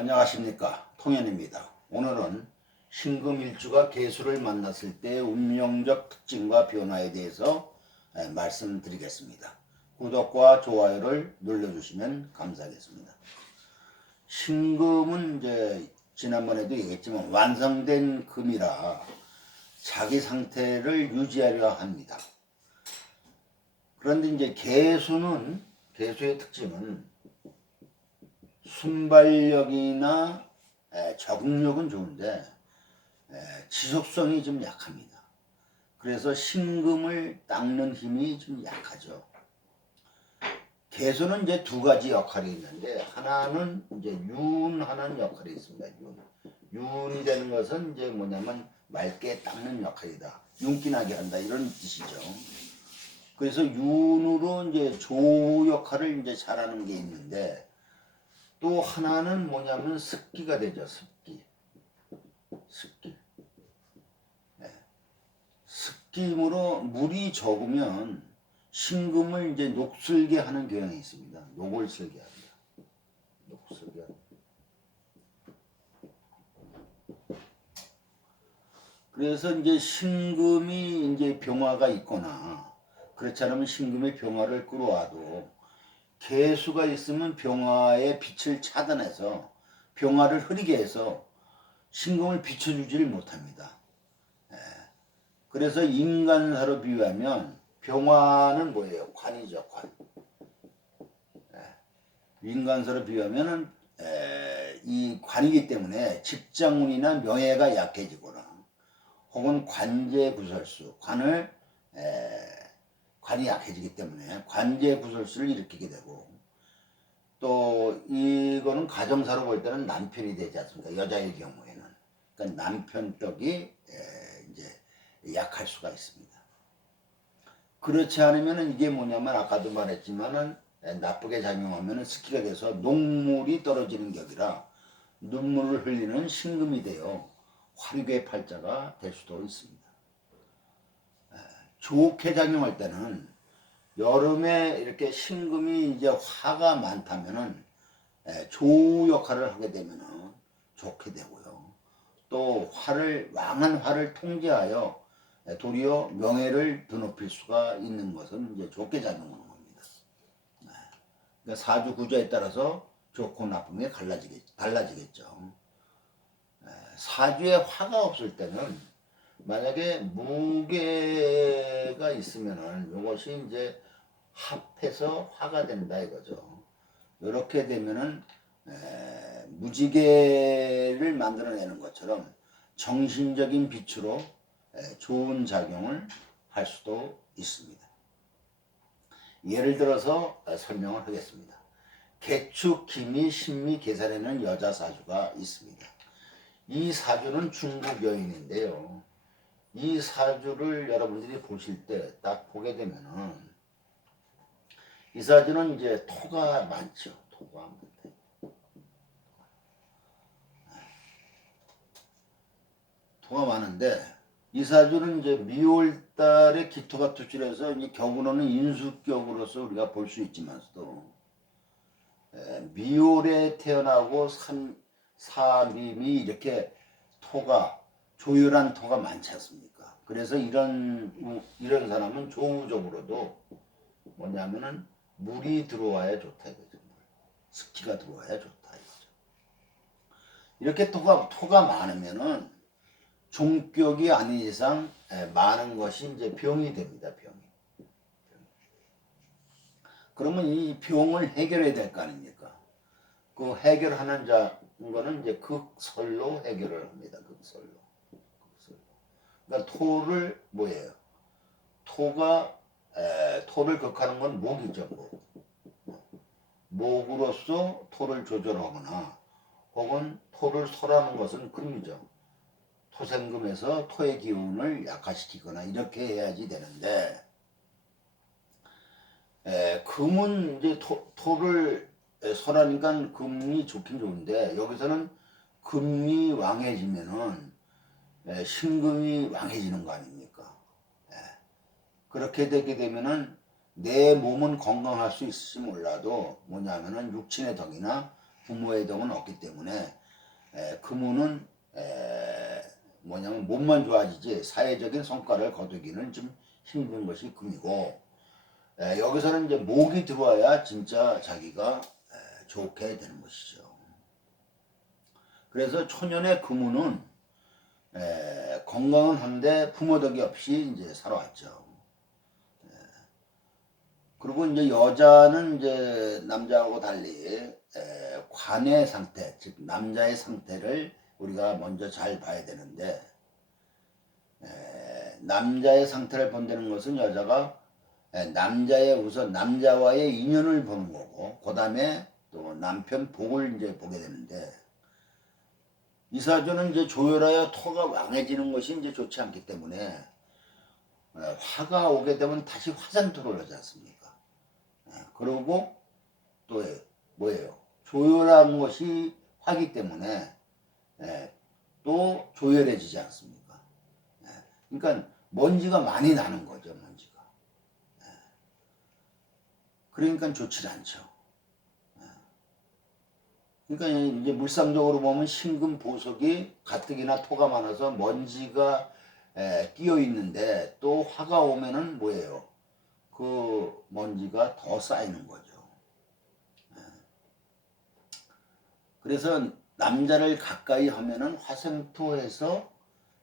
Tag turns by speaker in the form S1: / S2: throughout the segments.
S1: 안녕하십니까 통연입니다. 오늘은 신금일주가 개수를 만났을 때 운명적 특징과 변화에 대해서 에, 말씀드리겠습니다. 구독과 좋아요를 눌러주시면 감사하겠습니다. 신금은 이제 지난번에도 얘기했지만 완성된 금이라 자기 상태를 유지하려 합니다. 그런데 이제 개수는 개수의 특징은 순발력이나 에, 적응력은 좋은데 에, 지속성이 좀 약합니다. 그래서 신금을 닦는 힘이 좀 약하죠. 개수는 이제 두 가지 역할이 있는데 하나는 이제 윤하는 역할이 있습니다. 윤. 윤이 되는 것은 이제 뭐냐면 맑게 닦는 역할이다. 윤기나게 한다 이런 뜻이죠. 그래서 윤으로 이제 조 역할을 이제 잘하는 게 있는데 또 하나는 뭐냐면 습기가 되죠. 습기. 습기. 네. 습기므로 물이 적으면 신금을 이제 녹슬게 하는 경향이 있습니다. 녹을 슬게 합니다. 녹슬게 합니다. 그래서 이제 신금이 이제 병화가 있거나 그렇지 않으면 신금의 병화를 끌어와도 개수가 있으면 병화의 빛을 차단해서 병화를 흐리게 해서 신금을 비춰주지를 못합니다. 예. 그래서 인간사로 비유하면 병화는 뭐예요? 관이죠, 관. 예. 인간사로 비유하면은 에, 이 관이기 때문에 직장운이나 명예가 약해지거나 혹은 관제 구설수, 관을 에, 관이 약해지기 때문에 관제 구설수를 일으키게 되고 또 이거는 가정사로 볼 때는 남편이 되지 않습니까? 여자의 경우에는 그러니까 남편 쪽이 에, 이제 약할 수가 있습니다. 그렇지 않으면은 이게 뭐냐면 아까도 말했지만은 에, 나쁘게 작용하면은 스키가 돼서 녹물이 떨어지는 격이라 눈물을 흘리는 신금이 되어 화류의 팔자가 될 수도 있습니다. 에, 좋게 작용할 때는 여름에 이렇게 신금이 이제 화가 많다면은 에, 조 역할을 하게 되면은 좋게 되고요. 또 화를 왕한 화를 통제하여 에, 도리어 명예를 드높일 수가 있는 것은 이제 좋게 작용하는 겁니다. 네. 그러니까 사주 구조에 따라서 좋고 나쁨이 갈라지겠, 달라지겠죠. 에, 사주에 화가 없을 때는 만약에 무게가 있으면은 이것이 이제 합해서 화가 된다 이거죠. 이렇게 되면은 에, 무지개를 만들어내는 것처럼 정신적인 빛으로 에, 좋은 작용을 할 수도 있습니다. 예를 들어서 어, 설명을 하겠습니다. 개축, 기미, 신미, 계산에는 여자 사주가 있습니다. 이 사주는 중국 여인인데요. 이 사주를 여러분들이 보실 때 딱 보게 되면은 이 사주는 이제 토가 많죠. 토가 많대. 토가 많은데 이 사주는 이제 미월 달에 기토가 투출해서 이제 격으로는 인수격으로서 우리가 볼 수 있지만서도 에, 미월에 태어나고 삼, 사림이 이렇게 토가 조율한 토가 많지 않습니까? 그래서 이런 우- 이런 사람은 조우적으로도 뭐냐면은 물이 들어와야 좋다 이거죠. 물. 습기가 들어와야 좋다 이거죠. 이렇게 토가 토가 많으면은 종격이 아닌 이상 에, 많은 것이 이제 병이 됩니다. 병이. 그러면 이 병을 해결해야 될 거 아닙니까? 그 해결하는 자는 이제 극설로 해결을 합니다. 극설로. 그러니까 토를 뭐예요? 토가 에, 토를 극하는 건 목이죠. 목. 목으로서 토를 조절하거나 혹은 토를 설하는 것은 금이죠. 토생금에서 토의 기운을 약화시키거나 이렇게 해야지 되는데 에, 금은 이제 토, 토를 에, 설하니까 금이 좋긴 좋은데 여기서는 금이 왕해지면은 에, 신금이 왕해지는 거 아닙니까? 에, 그렇게 되게 되면은 내 몸은 건강할 수 있을지 몰라도 뭐냐면은 육친의 덕이나 부모의 동은 없기 때문에 에, 금운은 에, 뭐냐면 몸만 좋아지지 사회적인 성과를 거두기는 좀 힘든 것이 금이고 에, 여기서는 이제 목이 들어와야 진짜 자기가 에, 좋게 되는 것이죠. 그래서 초년의 금운은 에, 건강은 한데 부모 덕이 없이 이제 살아왔죠. 에, 그리고 이제 여자는 이제 남자하고 달리 에, 관의 상태, 즉 남자의 상태를 우리가 먼저 잘 봐야 되는데 에, 남자의 상태를 본다는 것은 여자가 에, 남자의 우선 남자와의 인연을 보는 거고 그 다음에 또 남편 복을 이제 보게 되는데 이사주는 이제 조열하여 토가 왕해지는 것이 이제 좋지 않기 때문에 에, 화가 오게 되면 다시 화산토를 하지 않습니까? 에, 그리고 또 뭐예요? 조열한 것이 화기 때문에 에, 또 조열해지지 않습니까? 에, 그러니까 먼지가 많이 나는 거죠, 먼지가. 에, 그러니까 좋지 않죠. 그러니까 이제 물상적으로 보면 신금 보석이 가뜩이나 토가 많아서 먼지가 에, 끼어 있는데 또 화가 오면은 뭐예요? 그 먼지가 더 쌓이는 거죠. 에. 그래서 남자를 가까이 하면은 화생토해서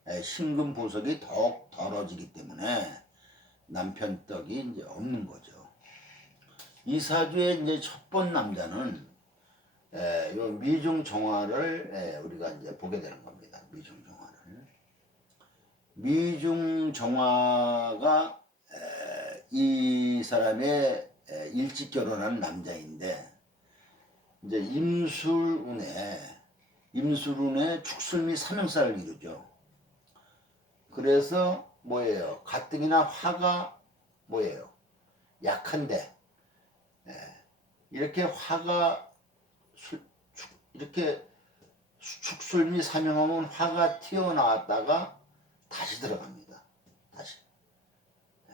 S1: 에, 신금 보석이 더욱 덜어지기 때문에 남편 떡이 이제 없는 거죠. 이 사주의 이제 첫 번 남자는 에, 요 미중 정화를 에, 우리가 이제 보게 되는 겁니다. 미중 정화를. 미중 정화가 에, 이 사람의 에, 일찍 결혼한 남자인데 이제 임술운에 임술운에 축술미 삼형살을 이루죠. 그래서 뭐예요? 가뜩이나 화가 뭐예요? 약한데 에, 이렇게 화가 수- 축- 이렇게 축술미 사명하면 화가 튀어나왔다가 다시 들어갑니다. 다시. 예.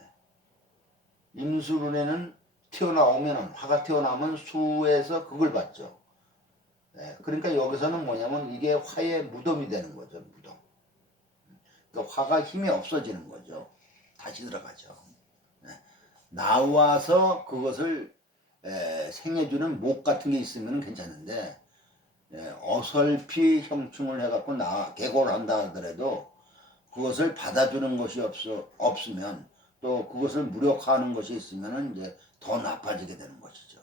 S1: 임수룬에는 튀어나오면 화가 튀어나오면 수에서 그걸 받죠. 예, 그러니까 여기서는 뭐냐면 이게 화의 무덤이 되는 거죠. 무덤. 그러니까 화가 힘이 없어지는 거죠. 다시 들어가죠. 예. 나와서 그것을 에, 생해주는 목 같은 게 있으면 괜찮은데 에, 어설피 형충을 해갖고 나 개고를 한다 하더라도 그것을 받아주는 것이 없어 없으면 또 그것을 무력화하는 것이 있으면 이제 더 나빠지게 되는 것이죠.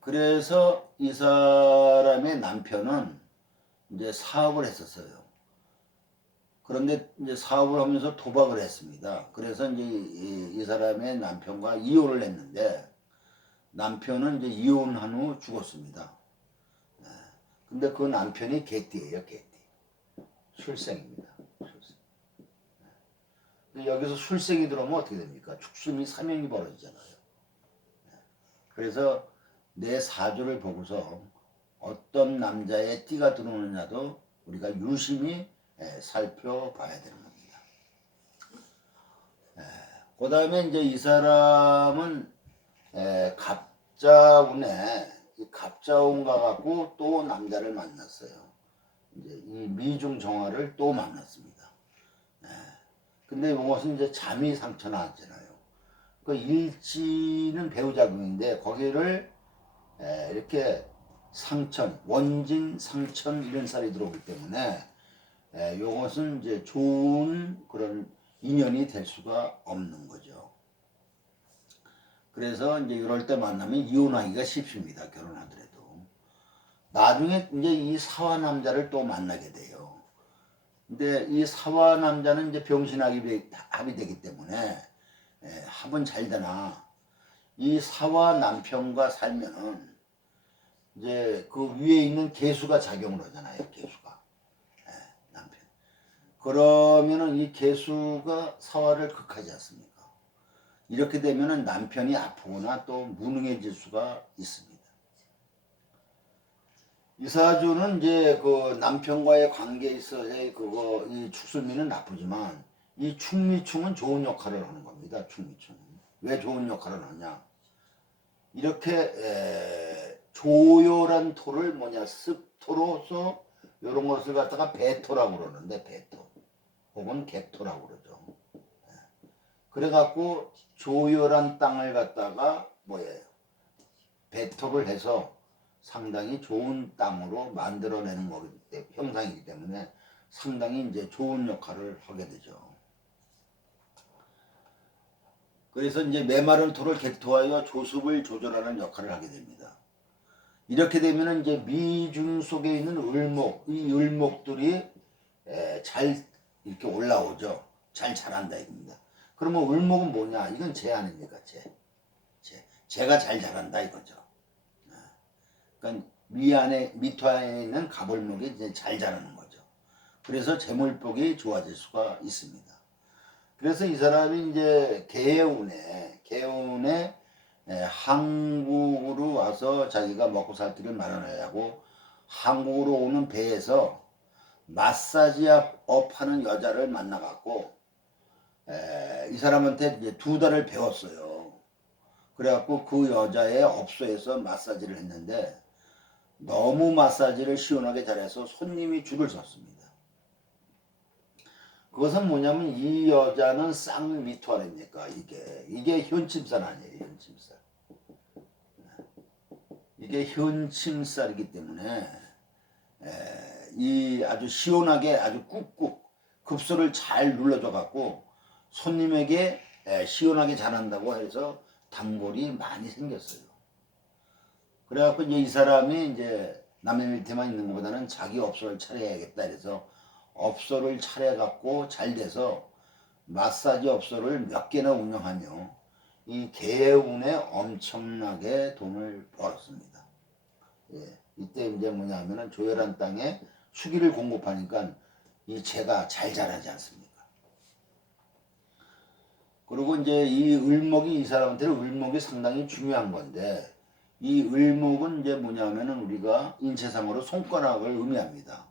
S1: 그래서 이 사람의 남편은 이제 사업을 했었어요. 그런데 이제 사업을 하면서 도박을 했습니다. 그래서 이제 이, 이 사람의 남편과 이혼을 했는데 남편은 이제 이혼한 후 죽었습니다. 예. 근데 그 남편이 개띠예요, 개띠. 술생입니다. 술생. 예. 근데 여기서 술생이 들어오면 어떻게 됩니까? 축수미 사명이 벌어지잖아요. 예. 그래서 내 사주를 보고서 어떤 남자의 띠가 들어오느냐도 우리가 유심히 예, 살펴봐야 되는 겁니다. 그 다음에 이제 이 사람은 에, 갑자운에 이 갑자운과 갖고 또 남자를 만났어요. 이제 이 미중 정화를 또 만났습니다. 에, 근데 이것은 이제 잠이 상처 나왔잖아요. 그 일지는 배우자궁인데 거기를 에, 이렇게 상천, 원진, 상천 이런 살이 들어오기 때문에 에, 요것은 이제 좋은 그런 인연이 될 수가 없는 거죠. 그래서 이제 이럴 때 만나면 이혼하기가 쉽습니다. 결혼하더라도. 나중에 이제 이 사화 남자를 또 만나게 돼요. 근데 이 사화 남자는 이제 되- 합이 되기 때문에 에, 합은 잘 되나 이 사화 남편과 살면은 이제 그 위에 있는 개수가 작용을 하잖아요. 개수가. 그러면은 이 개수가 사화를 극하지 않습니까? 이렇게 되면은 남편이 아프거나 또 무능해질 수가 있습니다. 이사주는 이제 그 남편과의 관계에 있어서의 그거 이 축술미는 나쁘지만 이 충미충은 좋은 역할을 하는 겁니다. 충미충은 왜 좋은 역할을 하냐? 이렇게 에, 조열한 토를 뭐냐 습토로서 이런 것을 갖다가 배토라고 그러는데 배토 혹은 객토라고 그러죠. 예. 그래갖고 조열한 땅을 갖다가 뭐예요? 배토를 해서 상당히 좋은 땅으로 만들어내는 거기 때문에 형상이기 때문에 상당히 이제 좋은 역할을 하게 되죠. 그래서 이제 메마른 토를 객토하여 조습을 조절하는 역할을 하게 됩니다. 이렇게 되면 이제 미중 속에 있는 을목, 이 을목들이 에, 잘 이렇게 올라오죠. 잘 자란다 이겁니다. 그러면 을목은 뭐냐? 이건 재 아닙니까? 재. 재. 재가 잘 자란다 이거죠. 아, 그러니까 미 안에 안에 있는 갑을목이 이제 잘 자라는 거죠. 그래서 재물복이 좋아질 수가 있습니다. 그래서 이 사람이 이제 개운에 개운에 에, 한국으로 와서 자기가 먹고 살 길을 마련하려고 한국으로 오는 배에서 마사지 업 하는 여자를 만나갖고 에, 이 사람한테 두 달을 배웠어요. 그래갖고 그 여자의 업소에서 마사지를 했는데 너무 마사지를 시원하게 잘해서 손님이 줄을 섰습니다. 그것은 뭐냐면 이 여자는 쌍미토 아닙니까? 이게 이게 현침살 아니에요, 현침살. 이게 현침살이기 때문에 에, 이 아주 시원하게 아주 꾹꾹 급소를 잘 눌러줘 갖고 손님에게 에, 시원하게 잘한다고 해서 단골이 많이 생겼어요. 그래갖고 이제 이 사람이 이제 남의 밑에만 있는 것보다는 자기 업소를 차려야겠다 그래서 업소를 차려갖고 잘 돼서 마사지 업소를 몇 개나 운영하며 이 개운에 엄청나게 돈을 벌었습니다. 예, 이때 이제 뭐냐면은 조열한 땅에 수기를 공급하니까 이 재가 잘 자라지 않습니까? 그리고 이제 이 을목이 이 사람한테는 을목이 상당히 중요한 건데 이 을목은 이제 뭐냐면은 우리가 인체상으로 손가락을 의미합니다.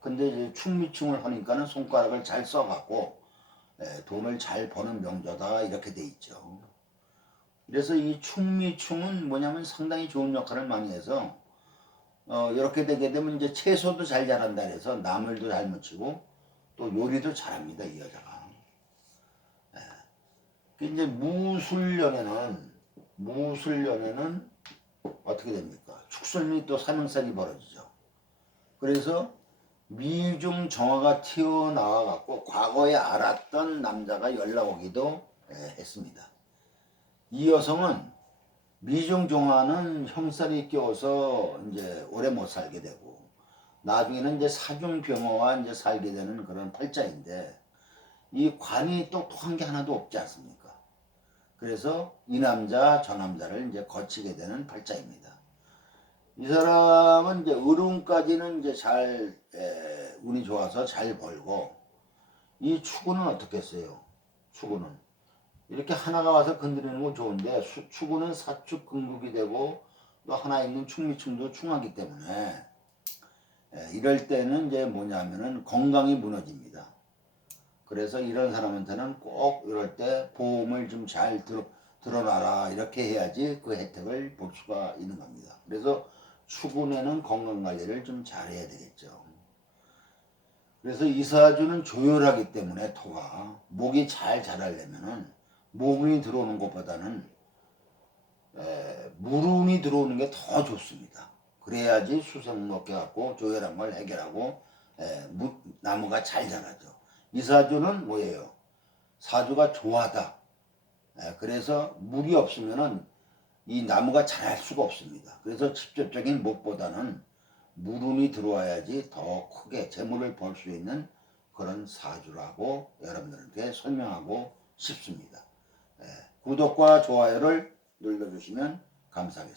S1: 근데 이제 충미충을 하니까는 손가락을 잘 써갖고 예, 돈을 잘 버는 명저다 이렇게 돼 있죠. 그래서 이 충미충은 뭐냐면 상당히 좋은 역할을 많이 해서 어, 이렇게 되게 되면 이제 채소도 잘 자란다 그래서 나물도 잘 무치고 또 요리도 잘합니다 이 여자가. 예. 그 이제 무술년에는 무술년에는 어떻게 됩니까? 축술미 또 사명살이 벌어지죠. 그래서 미중 정화가 튀어나와 갖고 과거에 알았던 남자가 연락 오기도 예, 했습니다. 이 여성은 미중 정화는 형살이 껴서 이제 오래 못 살게 되고 나중에는 이제 사중 병화와 이제 살게 되는 그런 팔자인데 이 관이 똑똑한 게 하나도 없지 않습니까? 그래서 이 남자 저 남자를 이제 거치게 되는 팔자입니다. 이 사람은 이제 을운까지는 이제 잘 에, 운이 좋아서 잘 벌고 이 추구는 어떻겠어요? 추구는 이렇게 하나가 와서 건드리는 건 좋은데 수, 추구는 사축 근국이 되고 또 하나 있는 충미충도 충하기 때문에 에, 이럴 때는 이제 뭐냐면은 건강이 무너집니다. 그래서 이런 사람한테는 꼭 이럴 때 보험을 좀 잘 들어 드러나라 이렇게 해야지 그 혜택을 볼 수가 있는 겁니다. 그래서 추구내는 건강 관리를 좀 잘해야 되겠죠. 그래서 이사주는 조열하기 때문에 토가 목이 잘 자라려면은 목이 들어오는 것보다는 에, 물운이 들어오는 게 더 좋습니다. 그래야지 수성 먹게 갖고 조열한 걸 해결하고 에, 무, 나무가 잘 자라죠. 이사주는 뭐예요? 사주가 조하다. 에, 그래서 물이 없으면은 이 나무가 자랄 수가 없습니다. 그래서 직접적인 목보다는 물음이 들어와야지 더 크게 재물을 벌 수 있는 그런 사주라고 여러분들께 설명하고 싶습니다. 예, 구독과 좋아요를 눌러주시면 감사하겠습니다.